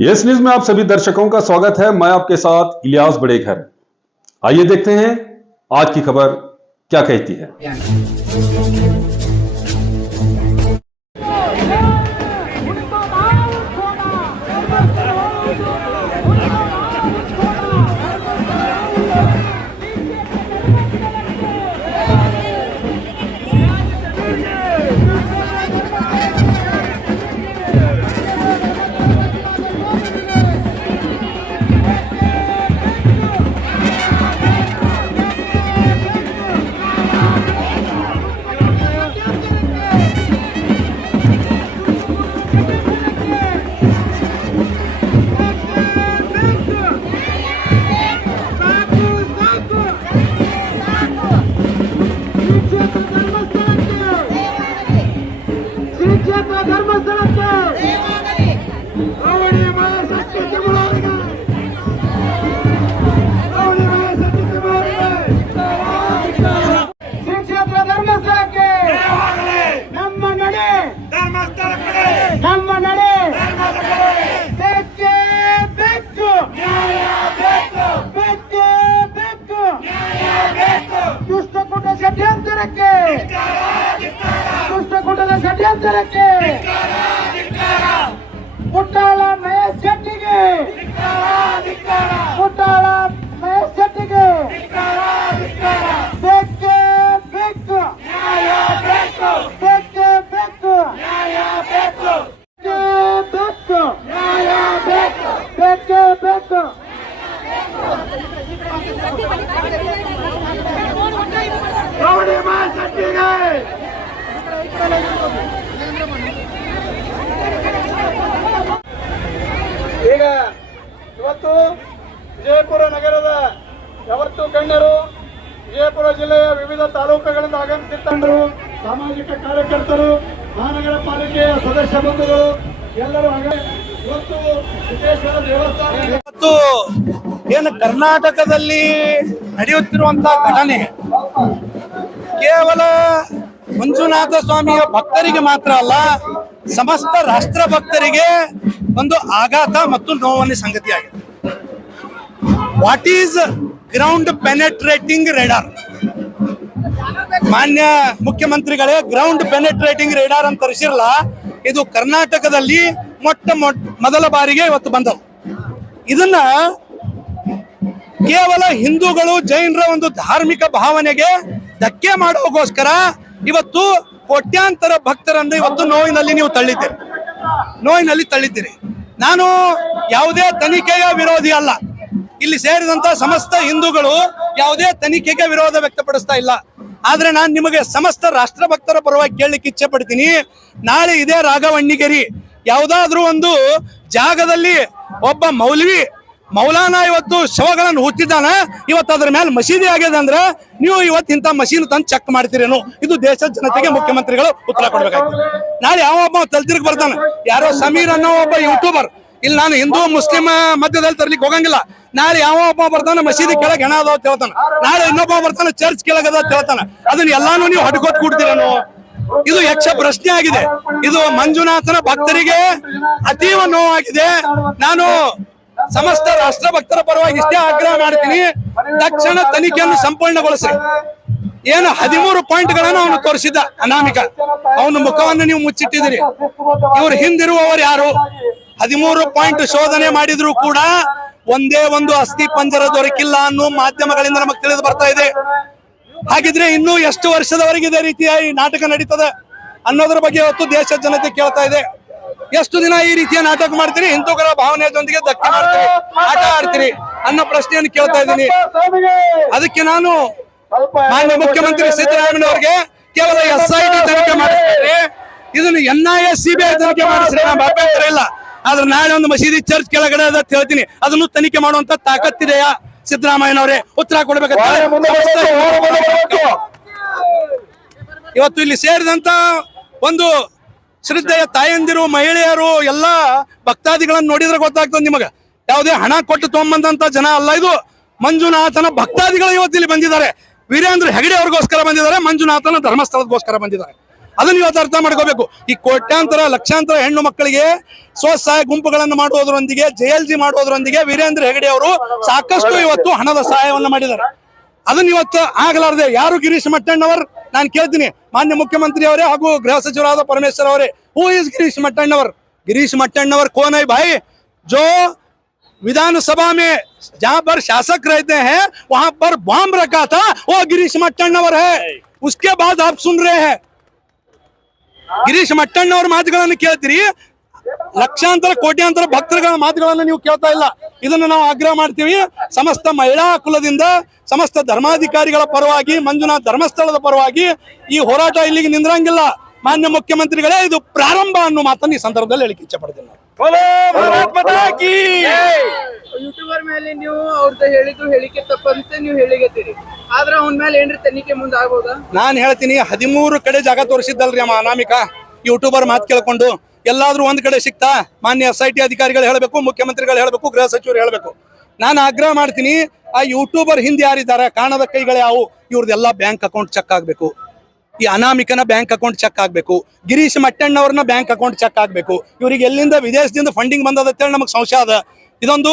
Yes news में आप सभी दर्शकों का स्वागत है। मैं आपके साथ इलियास बड़ेघर। आइए देखते हैं आज की खबर क्या कहती है। ಮುಟ್ಟಾಳ ಮಹೇಶ್ ಶೆಟ್ಟಿಗೆ ಮುಟ್ಟಾಳ ಮಹೇಶ್ ಶೆಟ್ಟಿಗೆ ಬೇಕೇ ಬೇಕು ಬೇಕೇ ಬೇಕು ಬೇಕು ಬೇಕೇ ಬೇಕು ರೌಡಿ ಮಹೇಶ್ ಶೆಟ್ಟಿಗೆ ಈಗ ಇವತ್ತು ವಿಜಯಪುರ ನಗರದ ಯಾವತ್ತು ಗಣ್ಯರು, ವಿಜಯಪುರ ಜಿಲ್ಲೆಯ ವಿವಿಧ ತಾಲೂಕುಗಳಿಂದ ಆಗಮಿಸಿರ್ತರು, ಸಾಮಾಜಿಕ ಕಾರ್ಯಕರ್ತರು, ಮಹಾನಗರ ಪಾಲಿಕೆಯ ಸದಸ್ಯ ಬಂಧುಗಳು ಎಲ್ಲರೂ ಇವತ್ತು ಸಿದ್ದೇಶ್ವರ ದೇವಸ್ಥಾನ ಇವತ್ತು ಏನು ಕರ್ನಾಟಕದಲ್ಲಿ ನಡೆಯುತ್ತಿರುವಂತಹ ಘಟನೆ ಕೇವಲ ಮಂಜುನಾಥ ಸ್ವಾಮಿಯ ಭಕ್ತರಿಗೆ ಮಾತ್ರ ಅಲ್ಲ, ಸಮಸ್ತ ರಾಷ್ಟ್ರ ಭಕ್ತರಿಗೆ ಒಂದು ಆಘಾತ ಮತ್ತು ನೋವಿನ ಸಂಗತಿಯಾಗಿದೆ. What is ground penetrating radar? ಮಾನ್ಯ ಮುಖ್ಯಮಂತ್ರಿಗಳೇ, ಗ್ರೌಂಡ್ ಪೆನೆಟ್ರೇಟಿಂಗ್ ರೇಡಾರ್ ಅಂತ ತರಿಸಿರಲ್ಲ, ಇದು ಕರ್ನಾಟಕದಲ್ಲಿ ಮೊದಲ ಬಾರಿಗೆ ಇವತ್ತು ಬಂದವು. ಇದನ್ನ ಕೇವಲ ಹಿಂದೂಗಳು ಜೈನರ ಒಂದು ಧಾರ್ಮಿಕ ಭಾವನೆಗೆ ಧಕ್ಕೆ ಮಾಡೋಗೋಸ್ಕರ ಇವತ್ತು ಕೋಟ್ಯಾಂತರ ಭಕ್ತರನ್ನು ಇವತ್ತು ನೋವಿನಲ್ಲಿ ನೀವು ತಳ್ಳಿದ್ದೀರಿ. ನಾನು ಯಾವುದೇ ತನಿಖೆಯ ವಿರೋಧಿ ಅಲ್ಲ. ಇಲ್ಲಿ ಸೇರಿದಂತ ಸಮಸ್ತ ಹಿಂದೂಗಳು ಯಾವುದೇ ತನಿಖೆಗೆ ವಿರೋಧ ವ್ಯಕ್ತಪಡಿಸ್ತಾ ಇಲ್ಲ. ಆದ್ರೆ ನಾನು ನಿಮಗೆ ಸಮಸ್ತ ರಾಷ್ಟ್ರ ಭಕ್ತರ ಪರವಾಗಿ ಕೇಳಲಿಕ್ಕೆ ಇಚ್ಛೆ ಪಡ್ತೀನಿ. ನಾಳೆ ಇದೇ ರಾಘವಣ್ಣಿಗೇರಿ ಯಾವುದಾದ್ರೂ ಒಂದು ಜಾಗದಲ್ಲಿ ಒಬ್ಬ ಮೌಲಾನಾ ಇವತ್ತು ಶವಗಳನ್ನು ಹುಟ್ಟಿದ್ದಾನ, ಇವತ್ತು ಅದ್ರ ಮೇಲೆ ಮಸೀದಿ ಆಗಿದೆ ಅಂದ್ರೆ ನೀವು ಇವತ್ತು ಇಂಥ ಮಸೀನ್ ತಂದು ಚೆಕ್ ಮಾಡ್ತೀರೇನು? ಇದು ದೇಶದ ಜನತೆಗೆ ಮುಖ್ಯಮಂತ್ರಿಗಳು ಉತ್ತರ ಕೊಡ್ಬೇಕಾಗ್ತದೆ. ನಾಳೆ ಯಾವ ಒಬ್ಬ ತಲ್ತಿರ್ಗ್ ಬರ್ತಾನೆ, ಯಾರೋ ಸಮೀರ್ ಅನ್ನೋ ಒಬ್ಬ ಯೂಟ್ಯೂಬರ್, ಇಲ್ಲಿ ನಾನು ಹಿಂದೂ ಮುಸ್ಲಿಂ ಮಧ್ಯದಲ್ಲಿ ತರ್ಲಿಕ್ಕೆ ಹೋಗಂಗಿಲ್ಲ. ನಾಳೆ ಯಾವ ಒಬ್ಬ ಬರ್ತಾನೆ ಮಸೀದಿ ಕೆಳಗೆ ಹೆಣ ಅದಾವ ಹೇಳ್ತಾನೆ, ನಾಳೆ ಇನ್ನೊಬ್ಬ ಬರ್ತಾನೆ ಚರ್ಚ್ ಕೆಳಗೆ ಅದಾವ ಹೇಳ್ತಾನೆ. ಅದನ್ನ ಎಲ್ಲಾನು ನೀವು ಹಡ್ಕೋತ್ ಕೂಡ್ತೀರೇನು? ಇದು ಯಕ್ಷ ಪ್ರಶ್ನೆ ಆಗಿದೆ. ಇದು ಮಂಜುನಾಥನ ಭಕ್ತರಿಗೆ ಅತೀವ ನೋವಾಗಿದೆ. ನಾನು ಸಮಸ್ತ ರಾಷ್ಟ್ರ ಭಕ್ತರ ಪರವಾಗಿ ಇಷ್ಟೇ ಆಗ್ರಹ ಮಾಡ್ತೀನಿ, ತಕ್ಷಣ ತನಿಖೆಯನ್ನು ಸಂಪೂರ್ಣಗೊಳಿಸಿ. ಏನು 13 ಪಾಯಿಂಟ್ಗಳನ್ನು ಅವನು ತೋರಿಸಿದ್ದ ಅನಾಮಿಕ, ಅವನ ಮುಖವನ್ನು ನೀವು ಮುಚ್ಚಿಟ್ಟಿದ್ದೀರಿ. ಇವರು ಹಿಂದಿರುವವರು ಯಾರು? 13 ಪಾಯಿಂಟ್ ಶೋಧನೆ ಮಾಡಿದ್ರು ಕೂಡ ಒಂದೇ ಒಂದು ಅಸ್ಥಿ ಪಂಜರ ದೊರಕಿಲ್ಲ ಅನ್ನೋ ಮಾಧ್ಯಮಗಳಿಂದ ನಮಗೆ ತಿಳಿದು ಬರ್ತಾ ಇದೆ. ಹಾಗಿದ್ರೆ ಇನ್ನೂ ಎಷ್ಟು ವರ್ಷದವರೆಗೆ ಇದೇ ರೀತಿಯ ಈ ನಾಟಕ ನಡೀತದೆ ಅನ್ನೋದ್ರ ಬಗ್ಗೆ ಇವತ್ತು ದೇಶದ ಜನತೆ ಕೇಳ್ತಾ ಇದೆ. ಎಷ್ಟು ದಿನ ಈ ರೀತಿಯ ನಾಟಕ ಮಾಡ್ತೀರಿ? ಹಿಂದೂಗಳ ಭಾವನೆಯೊಂದಿಗೆ ಧಕ್ಕೆ ಮಾಡ್ತೀರಿ, ಆಟ ಆಡ್ತೀರಿ ಅನ್ನೋ ಪ್ರಶ್ನೆಯನ್ನು ಕೇಳ್ತಾ ಇದ್ದೀನಿ. ಅದಕ್ಕೆ ನಾನು ಮಾನ್ಯ ಮುಖ್ಯಮಂತ್ರಿ ಸಿದ್ದರಾಮಯ್ಯನವರಿಗೆ ಕೇವಲ SIT ತನಿಖೆ ಮಾಡಿಸ್ತೀರಿ, ಇದನ್ನು NIA CBI ತನಿಖೆ ಮಾಡಿಸ್ರಿ, ನಮ್ಮ ಅಭ್ಯಂತರ ಇಲ್ಲ. ಆದ್ರೆ ನಾಳೆ ಒಂದು ಮಸೀದಿ ಚರ್ಚ್ ಕೆಳಗಡೆ ಅದ ಹೇಳ್ತೀನಿ, ಅದನ್ನು ತನಿಖೆ ಮಾಡುವಂತ ತಾಕತ್ತಿದೆಯಾ ಸಿದ್ದರಾಮಯ್ಯನವರೇ? ಉತ್ತರ ಕೊಡ್ಬೇಕಾಗ್ತದೆ. ಇವತ್ತು ಇಲ್ಲಿ ಸೇರಿದಂತ ಒಂದು ಶ್ರದ್ಧೆಯ ತಾಯಂದಿರು, ಮಹಿಳೆಯರು, ಎಲ್ಲ ಭಕ್ತಾದಿಗಳನ್ನು ನೋಡಿದ್ರೆ ಗೊತ್ತಾಗ್ತದೆ ನಿಮಗೆ. ಯಾವುದೇ ಹಣ ಕೊಟ್ಟು ತಗೊಂಬಂದಂತ ಜನ ಅಲ್ಲ, ಇದು ಮಂಜುನಾಥನ ಭಕ್ತಾದಿಗಳು ಇವತ್ತು ಇಲ್ಲಿ ಬಂದಿದ್ದಾರೆ. ವೀರೇಂದ್ರ ಹೆಗಡೆ ಅವ್ರಿಗೋಸ್ಕರ ಬಂದಿದ್ದಾರೆ, ಮಂಜುನಾಥನ ಧರ್ಮಸ್ಥಳದಗೋಸ್ಕರ ಬಂದಿದ್ದಾರೆ. ಅದನ್ನ ಇವತ್ತು ಅರ್ಥ ಮಾಡ್ಕೋಬೇಕು. ಈ ಕೋಟ್ಯಾಂತರ ಲಕ್ಷಾಂತರ ಹೆಣ್ಣು ಮಕ್ಕಳಿಗೆ ಸ್ವಸಹಾಯ ಗುಂಪುಗಳನ್ನು ಮಾಡುವುದರೊಂದಿಗೆ JLG ಮಾಡುವುದರೊಂದಿಗೆ ವೀರೇಂದ್ರ ಹೆಗಡೆ ಅವರು ಸಾಕಷ್ಟು ಇವತ್ತು ಹಣದ ಸಹಾಯವನ್ನು ಮಾಡಿದ್ದಾರೆ. ಅದನ್ನ ಇವತ್ತು ಆಗಲಾರದೆ ಯಾರು ಗಿರೀಶ್ ಮಟ್ಟಣ್ಣವರ್, ನಾನು ಕೇಳ್ತೀನಿ ಮಾನ್ಯ ಮುಖ್ಯಮಂತ್ರಿ ಅವರೇ ಹಾಗೂ ಗೃಹ ಸಚಿವರಾದ ಪರಮೇಶ್ವರ್ ಅವರೇ, ಹೂ ಇಸ್ ಗಿರೀಶ್ ಮಟ್ಟಣ್ಣವರ್? गिरीश मट्टण्णवर कौन है भाई? जो विधानसभा में जहां पर शासक रहते हैं वहां पर बॉम्ब रखा था, वो गिरीश मट्टण्णवर है. उसके बाद आप सुन रहे हैं ಗಿರೀಶ್ ಮಟ್ಟಣ್ಣವರ ಮಾತುಗಳನ್ನು ಕೇಳ್ತೀರಿ, ಲಕ್ಷಾಂತರ ಕೋಟ್ಯಾಂತರ ಭಕ್ತರುಗಳ ಮಾತುಗಳನ್ನು ನೀವು ಕೇಳ್ತಾ ಇಲ್ಲ. ಇದನ್ನು ನಾವು ಆಗ್ರಹ ಮಾಡ್ತೀವಿ. ಸಮಸ್ತ ಮಹಿಳಾ ಕುಲದಿಂದ ಸಮಸ್ತ ಧರ್ಮಾಧಿಕಾರಿಗಳ ಪರವಾಗಿ, ಮಂಜುನಾಥ ಧರ್ಮಸ್ಥಳದ ಪರವಾಗಿ ಈ ಹೋರಾಟ ಇಲ್ಲಿಗೆ ನಿಂದ್ರಂಗಿಲ್ಲ. ಮಾನ್ಯ ಮುಖ್ಯಮಂತ್ರಿಗಳೇ, ಇದು ಪ್ರಾರಂಭ ಅನ್ನೋ ಮಾತನ್ನು ಈ ಸಂದರ್ಭದಲ್ಲಿ ಹೇಳಿಕೆ ಇಚ್ಛೆ ಪಡ್ತೀನಿ. ಯೂಟ್ಯೂಬರ್ ಮೇಲೆ ನೀವು ಅವ್ರದ್ದು ಹೇಳಿದ್ದು ಹೇಳಿಕೆ ತಪ್ಪಂತೆ ನೀವು ಹೇಳಿಗತ್ತೀರಿ, ಆದ್ರೆ ಅವನ ಮೇಲೆ ಏನ್ರಿ ತನಿಖೆ ಮುಂದೆ ಆಗ್ಬೋದಾ? ನಾನು ಹೇಳ್ತೀನಿ, 13 ಕಡೆ ಜಾಗ ತೋರಿಸಿದ್ದಲ್ರಿ ಅಮ್ಮ ಅನಾಮಿಕ. ಯೂಟ್ಯೂಬರ್ ಮಾತು ಕೇಳ್ಕೊಂಡು ಎಲ್ಲಾದ್ರೂ ಒಂದ್ ಕಡೆ ಸಿಕ್ತಾ? ಮಾನ್ಯ SIT ಅಧಿಕಾರಿಗಳು ಹೇಳಬೇಕು, ಮುಖ್ಯಮಂತ್ರಿಗಳು ಹೇಳಬೇಕು, ಗೃಹ ಸಚಿವರು ಹೇಳಬೇಕು. ನಾನು ಆಗ್ರಹ ಮಾಡ್ತೀನಿ, ಆ ಯೂಟ್ಯೂಬರ್ ಹಿಂದೆ ಯಾರಿದ್ದಾರೆ, ಕಾಣದ ಕೈಗಳು ಯಾವು, ಇವ್ರದೆಲ್ಲ ಬ್ಯಾಂಕ್ ಅಕೌಂಟ್ ಚೆಕ್ ಆಗ್ಬೇಕು. ಈ ಅನಾಮಿಕನ ಬ್ಯಾಂಕ್ ಅಕೌಂಟ್ ಚೆಕ್ ಆಗ್ಬೇಕು, ಗಿರೀಶ್ ಮಟ್ಟಣ್ಣವ್ರನ್ನ ಬ್ಯಾಂಕ್ ಅಕೌಂಟ್ ಚೆಕ್ ಆಗ್ಬೇಕು. ಇವ್ರಿಗೆ ಎಲ್ಲಿಂದ ವಿದೇಶದಿಂದ ಫಂಡಿಂಗ್ ಬಂದದ ಅಂತೇಳಿ ನಮಗೆ ಸಂಶಯ ಅದ. ಇದೊಂದು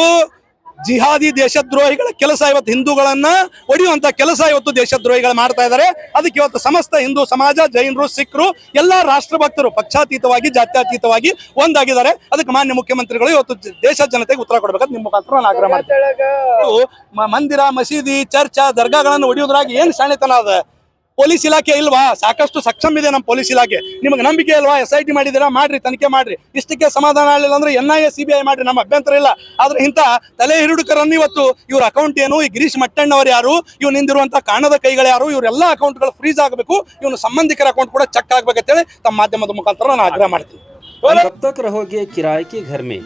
ಜಿಹಾದಿ ದೇಶದ್ರೋಹಿಗಳ ಕೆಲಸ. ಇವತ್ತು ಹಿಂದೂಗಳನ್ನ ಒಡೆಯುವಂತ ಕೆಲಸ ಇವತ್ತು ದೇಶದ್ರೋಹಿಗಳು ಮಾಡ್ತಾ ಇದ್ದಾರೆ. ಅದಕ್ಕೆ ಇವತ್ತು ಸಮಸ್ತ ಹಿಂದೂ ಸಮಾಜ, ಜೈನರು, ಸಿಖ್ರು, ಎಲ್ಲಾ ರಾಷ್ಟ್ರಭಕ್ತರು ಪಕ್ಷಾತೀತವಾಗಿ, ಜಾತ್ಯತೀತವಾಗಿ ಒಂದಾಗಿದ್ದಾರೆ. ಅದಕ್ಕೆ ಮಾನ್ಯ ಮುಖ್ಯಮಂತ್ರಿಗಳು ಇವತ್ತು ದೇಶದ ಜನತೆಗೆ ಉತ್ತರ ಕೊಡ್ಬೇಕಂತ ನಿಮ್ಮ ಮುಖಾಂತರ ನಾನು ಆಗ್ರಹ ಮಾಡ್ತೀನಿ. ಮಂದಿರ, ಮಸೀದಿ, ಚರ್ಚ್, ದರ್ಗಾಗಳನ್ನು ಒಡೆಯುವುದ್ರಾಗಿ ಏನ್ ಶಾಣೆತನ ಅದ? ಪೊಲೀಸ್ ಇಲಾಖೆ ಇಲ್ವಾ? ಸಾಕಷ್ಟು ಸಕ್ಷಮ್ ಇದೆ ನಮ್ಮ ಪೊಲೀಸ್ ಇಲಾಖೆ. ನಿಮಗೆ ನಂಬಿಕೆ ಇಲ್ವಾ? SIT ಮಾಡಿದಿರಾ, ಮಾಡ್ರಿ, ತನಿಖೆ ಮಾಡ್ರಿ. ಇಷ್ಟಕ್ಕೆ ಸಮಾಧಾನ ಆಗಲಿಲ್ಲ ಅಂದ್ರೆ NIA CBI ಮಾಡ್ರಿ, ನಮ್ಮ ಅಭ್ಯಂತರ ಇಲ್ಲ. ಆದ್ರೆ ಇಂತ ತಲೆ ಹಿಡುಕರನ್ನು ಇವತ್ತು ಇವ್ರ ಅಕೌಂಟ್ ಏನು, ಈ ಗಿರೀಶ್ ಮಟ್ಟಣ್ಣವರು ಯಾರು, ಇವ್ ನಿಂದಿರುವಂತ ಕಾಣದ ಕೈಗಳು ಯಾರು, ಇವರೆಲ್ಲ ಅಕೌಂಟ್ಗಳು ಫ್ರೀಸ್ ಆಗಬೇಕು. ಇವನು ಸಂಬಂಧಿಕರ ಅಕೌಂಟ್ ಕೂಡ ಚೆಕ್ ಆಗ್ಬೇಕಂತೇಳಿ ತಮ್ಮ ಮಾಧ್ಯಮದ ಮುಖಾಂತರ ನಾನು ಆಗ್ರಹ ಮಾಡ್ತೀನಿ. कब तक रहोगे किराए के घर में?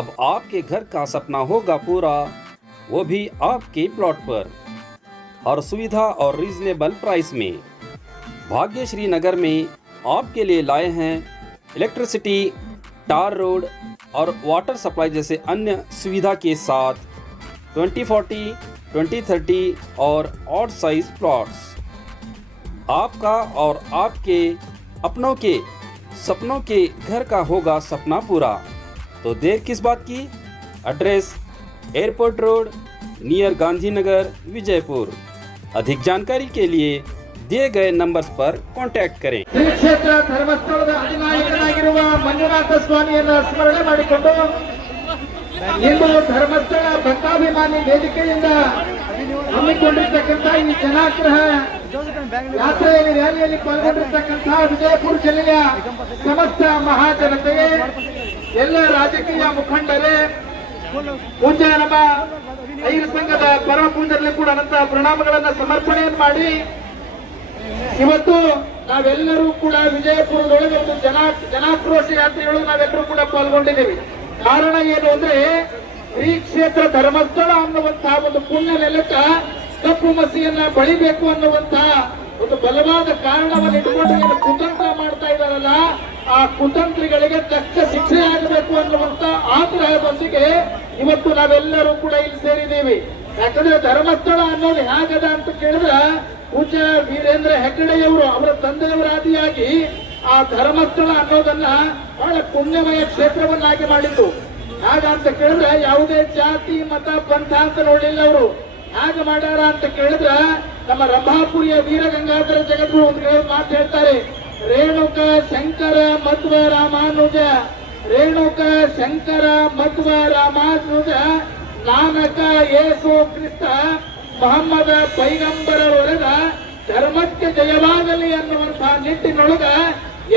अब आपके घर का सपना होगा पूरा, वो भी आपके प्लॉट पर, और सुविधा और रीजनेबल प्राइस में। भाग्यश्री नगर में आपके लिए लाए हैं इलेक्ट्रिसिटी, टार रोड और वाटर सप्लाई जैसे अन्य सुविधा के साथ 2040, 2030 और ऑड साइज प्लॉट्स। आपका और आपके अपनों के सपनों के घर का होगा सपना पूरा, तो देर किस बात की? Address airport road, near Gandhinagar, Vijaypur. अधिक जानकारी के लिए दिए गए नंबर्स पर कांटेक्ट करें। ಶ್ರೀ ಕ್ಷೇತ್ರ ಧರ್ಮಸ್ಥಳದ ಅಧಿನಾಯಕನಾಗಿರುವ ಮಂಜುನಾಥ ಸ್ವಾಮಿಯನ್ನು ಸ್ಮರಣೆ ಮಾಡಿಕೊಂಡು ಇಂದು ಧರ್ಮಸ್ಥಳ ಭಕ್ತಾಭಿಮಾನಿ ವೇದಿಕೆಯಿಂದ ಹಮ್ಮಿಕೊಂಡಿರ್ತಕ್ಕಂಥ ಈ ಜನಾಗ್ರಹ ಯಾತ್ರೆಯಲ್ಲಿ, ರ್ಯಾಲಿಯಲ್ಲಿ ಪಾಲ್ಗೊಂಡಿರ್ತಕ್ಕಂಥ ವಿಜಯಪುರ ಜಿಲ್ಲೆಯ ಸಮಸ್ತ ಮಹಾಜನತೆಗೆ, ಎಲ್ಲ ರಾಜಕೀಯ ಮುಖಂಡರೇ, ಪೂಜ್ಯ ನಮ್ಮ ಐರ ಸಂಘದ ಪರಮ ಪೂಜರಲ್ಲಿ ಕೂಡ ಅನಂತ ಪ್ರಣಾಮಗಳನ್ನು ಸಮರ್ಪಣೆಯನ್ನು ಮಾಡಿ, ಇವತ್ತು ನಾವೆಲ್ಲರೂ ಕೂಡ ವಿಜಯಪುರದೊಳಗೆ ಒಂದು ಜನಾಕ್ರೋಶ ಯಾತ್ರೆಗಳು ನಾವೆಲ್ಲರೂ ಕೂಡ ಪಾಲ್ಗೊಂಡಿದ್ದೀವಿ. ಕಾರಣ ಏನು ಅಂದ್ರೆ, ಶ್ರೀ ಕ್ಷೇತ್ರ ಧರ್ಮಸ್ಥಳ ಅನ್ನುವಂತಹ ಒಂದು ಪುಣ್ಯ ನೆಲಕ್ಕೆ ಕಪ್ಪು ಮಸಿಯನ್ನ ಬಳಿಬೇಕು ಅನ್ನುವಂತಹ ಒಂದು ಬಲವಾದ ಕಾರಣವನ್ನು ಇಟ್ಕೊಂಡು ಏನು ಕುತಂತ್ರ ಮಾಡ್ತಾ ಇದ್ದಾರಲ್ಲ, ಆ ಕುತಂತ್ರಿಗಳಿಗೆ ತಕ್ಕ ಶಿಕ್ಷೆ ಆಗಬೇಕು ಅನ್ನುವಂತ ಆಗ್ರಹದೊಂದಿಗೆ ಇವತ್ತು ನಾವೆಲ್ಲರೂ ಕೂಡ ಇಲ್ಲಿ ಸೇರಿದ್ದೀವಿ. ಯಾಕಂದ್ರೆ ಧರ್ಮಸ್ಥಳ ಅನ್ನೋದು ಹೇಗದ ಅಂತ ಕೇಳಿದ್ರೆ, ಪೂಜ್ಯ ವೀರೇಂದ್ರ ಹೆಗ್ಗಡೆಯವರು ಅವರ ತಂದೆಯವರ ಆದಿಯಾಗಿ ಆ ಧರ್ಮಸ್ಥಳ ಅನ್ನೋದನ್ನ ಬಹಳ ಪುಣ್ಯಮಯ ಕ್ಷೇತ್ರವನ್ನಾಗಿ ಮಾಡಿದ್ದು. ಹಾಗಂತ ಕೇಳಿದ್ರೆ ಯಾವುದೇ ಜಾತಿ, ಮತ, ಪಂಥ ಅಂತ ನೋಡಲಿಲ್ಲ ಅವರು. ಹಾಗೆ ಮಾಡ್ಯಾರ ಅಂತ ಕೇಳಿದ್ರೆ, ನಮ್ಮ ರಂಭಾಪುರಿಯ ವೀರಗಂಗಾಧರ ಜಗದ್ಗುರು ಒಂದು ಮಾತು ಹೇಳ್ತಾರೆ, ರೇಣುಕ ಶಂಕರ ಮಧ್ವ ರಾಮಾನುಜ, ರೇಣುಕ ಶಂಕರ ಮಧ್ವ ರಾಮಾನುಜ, ನಾನಕ ಯೇಸು ಕ್ರಿಸ್ತ ಮೊಹಮ್ಮದ ಪೈಗಂಬರರೊಳಗ ಧರ್ಮಕ್ಕೆ ಜಯವಾಗಲಿ ಅನ್ನುವಂತಹ ನಿಟ್ಟಿನೊಳಗ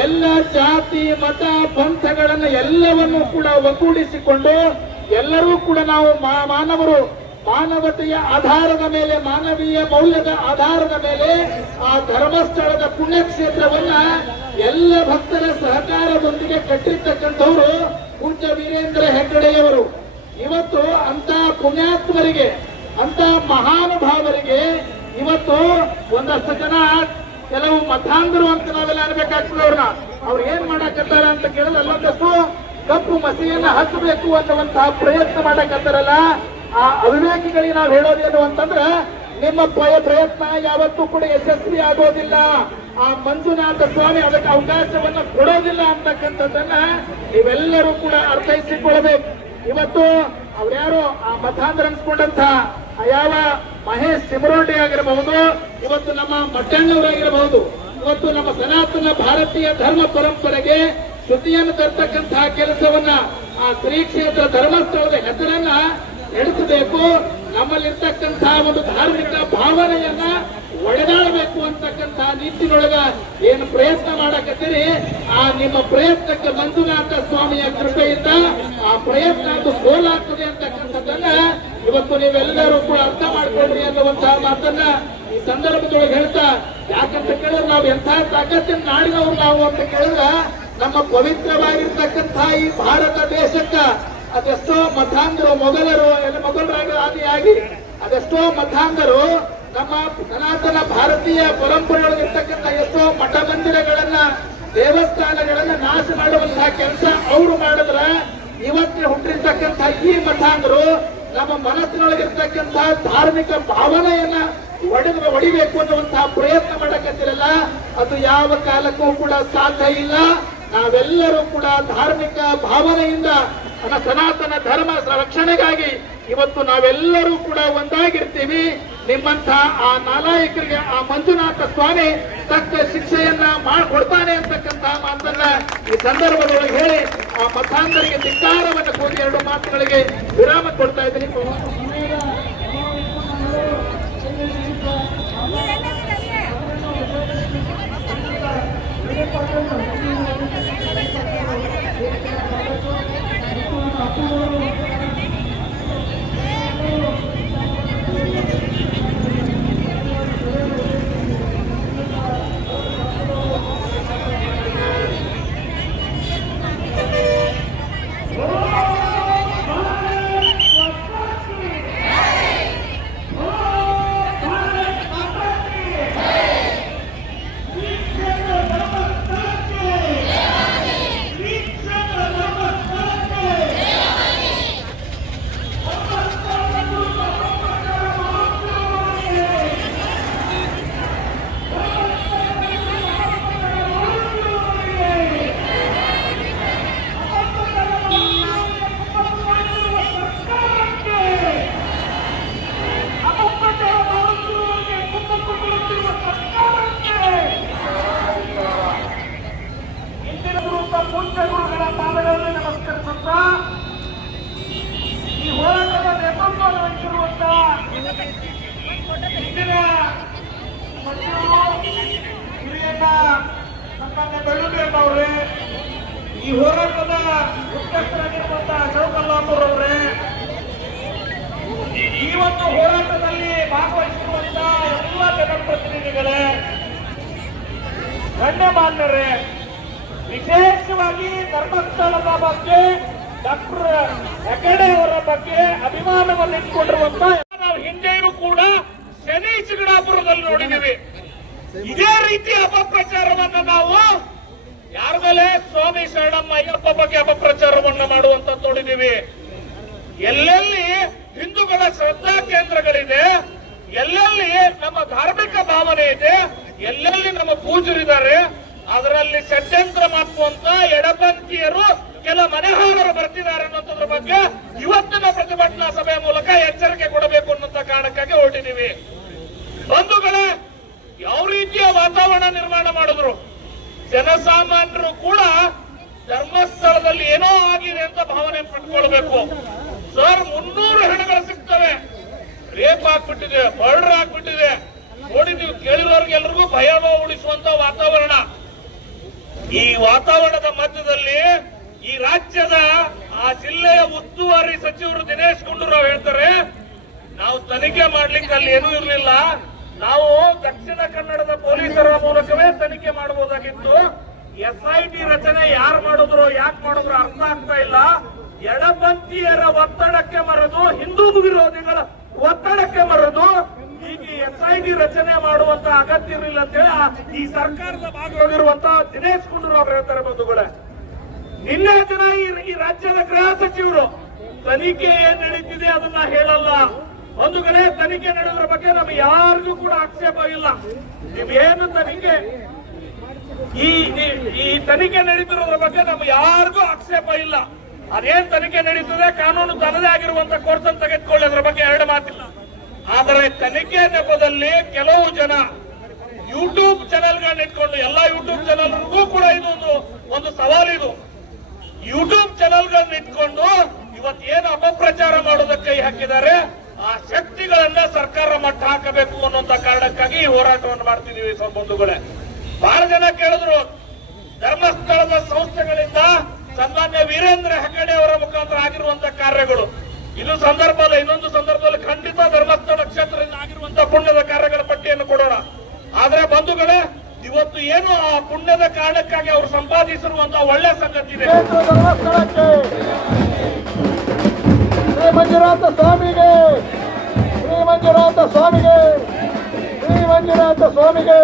ಎಲ್ಲ ಜಾತಿ, ಮತ, ಪಂಥಗಳನ್ನ ಎಲ್ಲವನ್ನೂ ಕೂಡ ಒಗ್ಗೂಡಿಸಿಕೊಂಡು ಎಲ್ಲರೂ ಕೂಡ ನಾವು ಮಾನವರು ಮಾನವತೆಯ ಆಧಾರದ ಮೇಲೆ, ಮಾನವೀಯ ಮೌಲ್ಯದ ಆಧಾರದ ಮೇಲೆ ಆ ಧರ್ಮಸ್ಥಳದ ಪುಣ್ಯಕ್ಷೇತ್ರವನ್ನ ಎಲ್ಲ ಭಕ್ತರ ಸಹಕಾರದೊಂದಿಗೆ ಕಟ್ಟಿರ್ತಕ್ಕಂಥವರು ಪೂಜ್ಯ ವೀರೇಂದ್ರ ಹೆಗ್ಗಡೆಯವರು. ಇವತ್ತು ಅಂತ ಪುಣ್ಯಾತ್ಮರಿಗೆ, ಅಂತ ಮಹಾನುಭಾವರಿಗೆ ಇವತ್ತು ಒಂದಷ್ಟು ಜನ ಕೆಲವು ಮತಾಂಧರು ಅಂತ ನಾವೆಲ್ಲ ಅನ್ಬೇಕಾಗ್ತದೆ. ಅವ್ರನ್ನ ಅವ್ರು ಏನ್ ಮಾಡಕತ್ತಾರ ಅಂತ ಕೇಳಿದ್ರೆ, ಅಲ್ಲೊಂದಷ್ಟು ಕಪ್ಪು ಮಸಿಯನ್ನ ಹಚ್ಚಬೇಕು ಅನ್ನುವಂತಹ ಪ್ರಯತ್ನ ಮಾಡಕತ್ತಾರಲ್ಲ, ಆ ಅವಿವೇಕಿಗಳಿಗೆ ನಾವು ಹೇಳೋದೇನು ಅಂತಂದ್ರೆ, ನಿಮ್ಮ ಪ್ರಯತ್ನ ಯಾವತ್ತೂ ಕೂಡ ಯಶಸ್ವಿ ಆಗೋದಿಲ್ಲ. ಆ ಮಂಜುನಾಥ ಸ್ವಾಮಿ ಅದಕ್ಕೆ ಅವಕಾಶವನ್ನ ಕೊಡೋದಿಲ್ಲ ಅಂತಕ್ಕಂಥದ್ದನ್ನ ನೀವೆಲ್ಲರೂ ಕೂಡ ಅರ್ಥೈಸಿಕೊಳ್ಳಬೇಕು. ಇವತ್ತು ಅವ್ರ್ಯಾರು ಆ ಮತಾಂತರ ಅನ್ಸ್ಕೊಂಡಂತ ಯಾವ ಮಹೇಶ್ ಸಿಮರೋಡಿ ಆಗಿರಬಹುದು, ಇವತ್ತು ನಮ್ಮ ಮಟ್ಟಣ್ಣವರಾಗಿರಬಹುದು, ಇವತ್ತು ನಮ್ಮ ಸನಾತನ ಭಾರತೀಯ ಧರ್ಮ ಪರಂಪರೆಗೆ ಶ್ರುತಿಯನ್ನು ತರ್ತಕ್ಕಂತಹ ಕೆಲಸವನ್ನ ಆ ಶ್ರೀ ಕ್ಷೇತ್ರ ಧರ್ಮಸ್ಥಳದ ಹೆಸರನ್ನ ನಡೆಸಬೇಕು. ನಮ್ಮಲ್ಲಿರ್ತಕ್ಕಂತಹ ಒಂದು ಧಾರ್ಮಿಕ ಭಾವನೆಯನ್ನ ಒಡೆದಾಡಬೇಕು ಅಂತಕ್ಕಂಥ ನಿಟ್ಟಿನೊಳಗ ಏನು ಪ್ರಯತ್ನ ಮಾಡಕತ್ತೀರಿ, ಆ ನಿಮ್ಮ ಪ್ರಯತ್ನಕ್ಕೆ ಮಂಜುನಾಥ ಸ್ವಾಮಿಯ ಕೃಪೆಯಿಂದ ಆ ಪ್ರಯತ್ನ ಅದು ಸೋಲಾಗ್ತದೆ ಅಂತಕ್ಕಂಥದ್ದನ್ನ ಇವತ್ತು ನೀವೆಲ್ಲರೂ ಕೂಡ ಅರ್ಥ ಮಾಡ್ಕೊಳ್ರಿ ಅನ್ನುವಂತಹ ಮಾತನ್ನ ಈ ಸಂದರ್ಭದೊಳಗೆ ಹೇಳ್ತಾ, ಯಾಕಂತ ಕೇಳಿದ್ರೆ ನಾವು ಎಂಥ ತಾಕತ್ತಿನ ನಾಡಿನವ್ರು ನಾವು ಅಂತ ಕೇಳಿದ್ರೆ ನಮ್ಮ ಪವಿತ್ರವಾಗಿರ್ತಕ್ಕಂತಹ ಈ ಭಾರತ ದೇಶಕ್ಕ ಅದೆಷ್ಟೋ ಮತಾಂಧರು ಮೊಘಲರಾಗಿ ಆದಿಯಾಗಿ ಅದೆಷ್ಟೋ ಮತಾಂಧರು ನಮ್ಮ ಸನಾತನ ಭಾರತೀಯ ಪರಂಪರೆಯೊಳಗಿರ್ತಕ್ಕಂಥ ಎಷ್ಟೋ ಮಠ ಮಂದಿರಗಳನ್ನ ದೇವಸ್ಥಾನಗಳನ್ನ ನಾಶ ಮಾಡುವಂತಹ ಕೆಲಸ ಅವರು ಮಾಡಿದ್ರ ಇವತ್ತಿನ ಹುಟ್ಟಿರ್ತಕ್ಕಂಥ ಈ ಮತಾಂಧರು ನಮ್ಮ ಮನಸ್ಸಿನೊಳಗಿರ್ತಕ್ಕಂತಹ ಧಾರ್ಮಿಕ ಭಾವನೆಯನ್ನ ಒಡಿಬೇಕು ಅನ್ನುವಂತಹ ಪ್ರಯತ್ನ ಮಾಡಕತ್ತಿರಲ್ಲ, ಅದು ಯಾವ ಕಾಲಕ್ಕೂ ಕೂಡ ಸಾಧ್ಯ ಇಲ್ಲ. ನಾವೆಲ್ಲರೂ ಕೂಡ ಧಾರ್ಮಿಕ ಭಾವನೆಯಿಂದ ನಮ್ಮ ಸನಾತನ ಧರ್ಮ ರಕ್ಷಣೆಗಾಗಿ ಇವತ್ತು ನಾವೆಲ್ಲರೂ ಕೂಡ ಒಂದಾಗಿರ್ತೀವಿ. ನಿಮ್ಮಂತ ಆ ನಾಲಾಯಕರಿಗೆ ಆ ಮಂಜುನಾಥ ಸ್ವಾಮಿ ತಕ್ಕ ಶಿಕ್ಷೆಯನ್ನ ಮಾಡಿಕೊಡ್ತಾನೆ ಅಂತಕ್ಕಂತಹ ಮಾತನ್ನ ಈ ಸಂದರ್ಭದೊಳಗೆ ಹೇಳಿ ಆ ಮತಾಂಧರಿಗೆ ಧಿಕ್ಕಾರವನ್ನು ಕೂಗಿ 2 ಮಾತುಗಳಿಗೆ ವಿರಾಮ ಕೊಡ್ತಾ ಇದ್ದೀನಿ. ಈ ಹೋರಾಟದ ಮುಖ್ಯಸ್ಥರಾಗಿರುವಂತಹ ಚೌಕಲ್ಲಾಪುರವರೇ, ಈ ಒಂದು ಹೋರಾಟದಲ್ಲಿ ಭಾಗವಹಿಸಿರುವಂತಹ ಎಲ್ಲ ಜನಪ್ರತಿನಿಧಿಗಳೇ, ಗಣ್ಯಮಾನ್ಯರೇ, ವಿಶೇಷವಾಗಿ ಧರ್ಮಸ್ಥಳದ ಬಗ್ಗೆ ಡಾಕ್ಟರ್ ಹೆಗಡೆ ಅವರ ಬಗ್ಗೆ ಅಭಿಮಾನವನ್ನು ಇಟ್ಕೊಂಡಿರುವಂತ ನಾವು ಹಿಂದೆಯೂ ಕೂಡ ಶನಿ ಚಿಕ್ಕಬಳ್ಳಾಪುರದಲ್ಲಿ ನೋಡಿದ್ದೀವಿ. ಇದೇ ರೀತಿಯ ಅಪಪ್ರಚಾರವನ್ನ ನಾವು ಯಾರ ಮೇಲೆ ಸ್ವಾಮಿ ಶರಣಮ್ಮ ಅಯ್ಯಪ್ಪ ಬಗ್ಗೆ ಅಪಪ್ರಚಾರವನ್ನ ಮಾಡುವಂತ ನೋಡಿದ್ದೀವಿ. ಎಲ್ಲೆಲ್ಲಿ ಹಿಂದೂಗಳ ಶ್ರದ್ಧಾ ಕೇಂದ್ರಗಳಿದೆ, ಎಲ್ಲೆಲ್ಲಿ ನಮ್ಮ ಧಾರ್ಮಿಕ ಭಾವನೆ ಇದೆ, ಎಲ್ಲೆಲ್ಲಿ ನಮ್ಮ ಪೂಜರಿದ್ದಾರೆ, ಅದರಲ್ಲಿ ಷಡ್ಯಂತ್ರ ಮಾಡುವಂತ ಎಡಪಂಥೀಯರು ಕೆಲ ಮನೆಹಾರರು ಬರ್ತಿದ್ದಾರೆ ಅನ್ನೋದ್ರ ಬಗ್ಗೆ ಇವತ್ತಿನ ಪ್ರತಿಭಟನಾ ಸಭೆಯ ಮೂಲಕ ಎಚ್ಚರಿಕೆ ಕೊಡಬೇಕು ಅನ್ನುವಂತ ಕಾರಣಕ್ಕಾಗಿ ಹೊರಟಿದ್ದೀವಿ. ಬಂಧುಗಳೇ, ಯಾವ ರೀತಿಯ ವಾತಾವರಣ ನಿರ್ಮಾಣ ಮಾಡಿದ್ರು, ಜನಸಾಮಾನ್ಯರು ಕೂಡ ಧರ್ಮಸ್ಥಳದಲ್ಲಿ ಏನೋ ಆಗಿದೆ ಅಂತ ಭಾವನೆ ಪಟ್ಕೊಳ್ಬೇಕು. ಸರ್ 300 ಹೆಣಗಳು ಸಿಗ್ತವೆ, ರೇಪ್ ಆಗ್ಬಿಟ್ಟಿದೆ, ಮರ್ಡರ್ ಆಗ್ಬಿಟ್ಟಿದೆ, ನೋಡಿದೀವಿ. ಕೇಳಿರೋರ್ಗೆಲ್ರಿಗೂ ಭಯ ಉಳಿಸುವಂತ ವಾತಾವರಣ. ಈ ವಾತಾವರಣದ ಮಧ್ಯದಲ್ಲಿ ಈ ರಾಜ್ಯದ ಆ ಜಿಲ್ಲೆಯ ಉಸ್ತುವಾರಿ ಸಚಿವರು ದಿನೇಶ್ ಗುಂಡೂರಾವ್ ಹೇಳ್ತಾರೆ, ನಾವು ತನಿಖೆ ಮಾಡ್ಲಿಕ್ಕೆ ಅಲ್ಲಿ ಏನೂ ಇರಲಿಲ್ಲ, ನಾವು ದಕ್ಷಿಣ ಕನ್ನಡದ ಪೊಲೀಸರ ಮೂಲಕವೇ ತನಿಖೆ ಮಾಡಬಹುದಾಗಿತ್ತು. SIT ರಚನೆ ಯಾರು ಮಾಡಿದ್ರು, ಯಾಕೆ ಮಾಡಿದ್ರು ಅರ್ಥ ಆಗ್ತಾ ಇಲ್ಲ. ಎಡಪಂಥೀಯರ ಒತ್ತಡಕ್ಕೆ ಮರೆದು, ಹಿಂದೂ ವಿರೋಧಿಗಳ ಒತ್ತಡಕ್ಕೆ ಮರೆದು ಈಗ SIT ರಚನೆ ಮಾಡುವಂತ ಅಗತ್ಯ ಇರಲಿಲ್ಲ ಅಂತೇಳಿ ಈ ಸರ್ಕಾರದ ಭಾಗವಾಗಿರುವಂತಹ ದಿನೇಶ್ ಗುಂಡೂರಾವ್ ಹೇಳ್ತಾರೆ. ಬಂಧುಗಳೇ, ನಿನ್ನೆ ದಿನ ಈ ರಾಜ್ಯದ ಗೃಹ ಸಚಿವರು ತನಿಖೆ ಏನ್ ನಡೀತಿದೆ ಅದನ್ನ ಹೇಳಲ್ಲ. ಬಂಧುಗಳೇ, ತನಿಖೆ ನಡೆಯೋದ್ರ ಬಗ್ಗೆ ನಮ್ಗೆ ಯಾರಿಗೂ ಕೂಡ ಆಕ್ಷೇಪ ಇಲ್ಲ. ನೀವೇನು ತನಿಖೆ ಈ ಈ ತನಿಖೆ ನಡೀತಿರೋದ್ರ ಬಗ್ಗೆ ನಮ್ಗೆ ಯಾರಿಗೂ ಆಕ್ಷೇಪ ಇಲ್ಲ. ಅದೇನ್ ತನಿಖೆ ನಡೀತದೆ, ಕಾನೂನು ತನ್ನದೇ ಆಗಿರುವಂತ ಕೋರ್ಸ್ ಅನ್ನು ತೆಗೆದುಕೊಳ್ಳಿ, ಅದ್ರ ಬಗ್ಗೆ ಎರಡು ಮಾತಿಲ್ಲ. ಆದರೆ ತನಿಖೆ ನೆಪದಲ್ಲಿ ಕೆಲವು ಜನ ಯೂಟ್ಯೂಬ್ ಚಾನೆಲ್ಗಳನ್ನ ಇಟ್ಕೊಂಡು, ಎಲ್ಲಾ ಯೂಟ್ಯೂಬ್ ಚಾನೆಲ್ಗೂ ಕೂಡ ಇದು ಒಂದು ಸವಾಲಿದು. ಯೂಟ್ಯೂಬ್ ಚಾನೆಲ್ಗಳನ್ನ ಇಟ್ಕೊಂಡು ಇವತ್ತೇನು ಅಪಪ್ರಚಾರ ಮಾಡೋದಕ್ಕೆ ಕೈ ಹಾಕಿದ್ದಾರೆ, ಆ ಶಕ್ತಿಗಳನ್ನ ಸರ್ಕಾರ ಮಟ್ಟ ಹಾಕಬೇಕು ಅನ್ನುವಂತ ಕಾರಣಕ್ಕಾಗಿ ಈ ಹೋರಾಟವನ್ನು ಮಾಡ್ತಿದೀವಿ ಬಂಧುಗಳೇ. ಬಹಳ ಜನ ಕೇಳಿದ್ರು, ಧರ್ಮಸ್ಥಳದ ಸಂಸ್ಥೆಗಳಿಂದ ಸನ್ಮಾನ್ಯ ವೀರೇಂದ್ರ ಹೆಗ್ಗಡೆ ಅವರ ಮುಖಾಂತರ ಆಗಿರುವಂತಹ ಕಾರ್ಯಗಳು, ಇದು ಸಂದರ್ಭ ಅಲ್ಲ, ಇನ್ನೊಂದು ಸಂದರ್ಭದಲ್ಲಿ ಖಂಡಿತ ಧರ್ಮಸ್ಥಳ ಕ್ಷೇತ್ರದಿಂದ ಆಗಿರುವಂತಹ ಪುಣ್ಯದ ಕಾರ್ಯಗಳ ಪಟ್ಟಿಯನ್ನು ಕೊಡೋಣ. ಆದ್ರೆ ಬಂಧುಗಳೇ, ಇವತ್ತು ಏನು ಆ ಪುಣ್ಯದ ಕಾರಣಕ್ಕಾಗಿ ಅವರು ಸಂಪಾದಿಸಿರುವಂತಹ ಒಳ್ಳೆ ಸಂಗತಿ ಇದೆ. ಧರ್ಮಸ್ಥಳಕ್ಕೆ ಶ್ರೀ ಮಂಜುನಾಥ ಸ್ವಾಮಿಗೆ, ಶ್ರೀ ಮಂಜುನಾಥ ಸ್ವಾಮಿಗೆ, ಶ್ರೀ ಮಂಜುನಾಥ ಸ್ವಾಮಿಗೆ.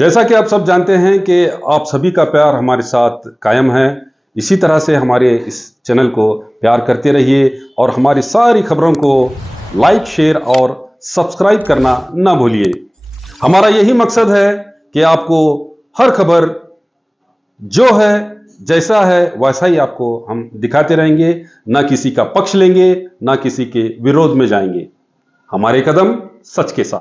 जैसा कि आप सब जानते हैं कि आप सभी का प्यार हमारे साथ कायम है। इसी तरह से हमारे इस चैनल को प्यार करते रहिए और हमारी सारी खबरों को लाइक, शेयर और सब्सक्राइब करना ना भूलिए। हमारा यही मकसद है कि आपको हर खबर जो है, जैसा है वैसा ही आपको हम दिखाते रहेंगे, ना किसी का पक्ष लेंगे, ना किसी के विरोध में जाएंगे। हमारे कदम सच के साथ।